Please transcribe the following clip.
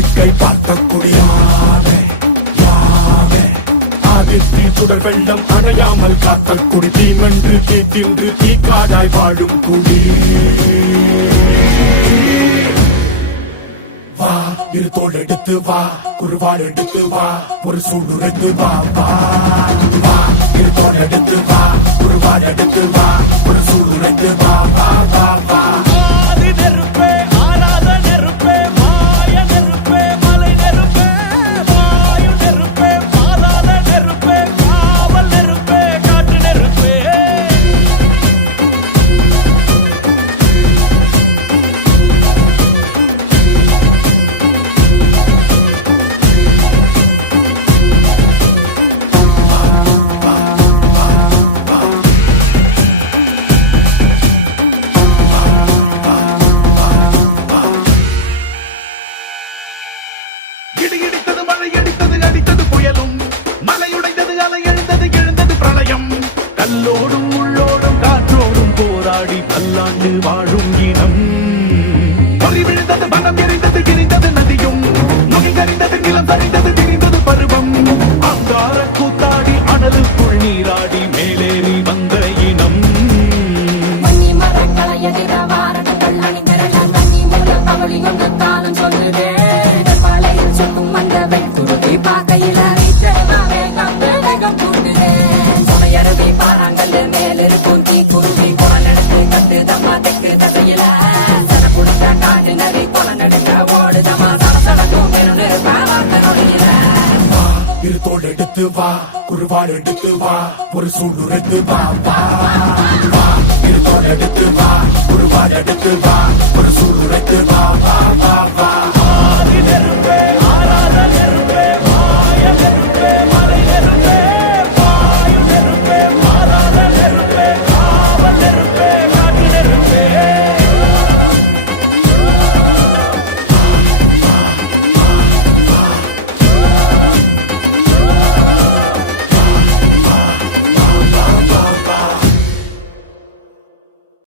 வேடிக்கை பார்க்கக்கூடிய சுடர் வெள்ளம் அணையாமல் காத்தல் குடி தீமென்று தீ தின்று தீ காடாய் வாழும் குடி வா இரு தோல் எடுத்து வா குருவாள் எடுத்து வா ஒரு சூடுரைத்து வா வா வா இரு தோல் எடுத்து வா குருவாள் எடுத்து வா ஒரு சூடுரைத்து வா வா வா வா இடித்தது மழை அடித்தது அடித்தது புயலும் மலையுடைந்தது அலை எழுந்தது எழுந்தது பிரளயம் கல்லோடும் உள்ளோடும் காற்றோடும் போராடி பல்லாண்டு வாழும் இனம் பொறி விழுந்தது பணம் எரிந்தது எரிந்தது நதியும் நுகை கறிந்தது நிலம் சரிந்தது திரிந்தது பருவம் அங்கார கூத்தாடி அனலுக்குள் நீராடி மேலேறி வந்த இனம் இரு தோல் எடுத்து வா குருவாள் எடுத்து வா ஒரு சூடுரைத்து வா வா வா இரு தோல் எடுத்து வா குருவாள் எடுத்து வா ஒரு சூடுரைத்து வா வா வா வா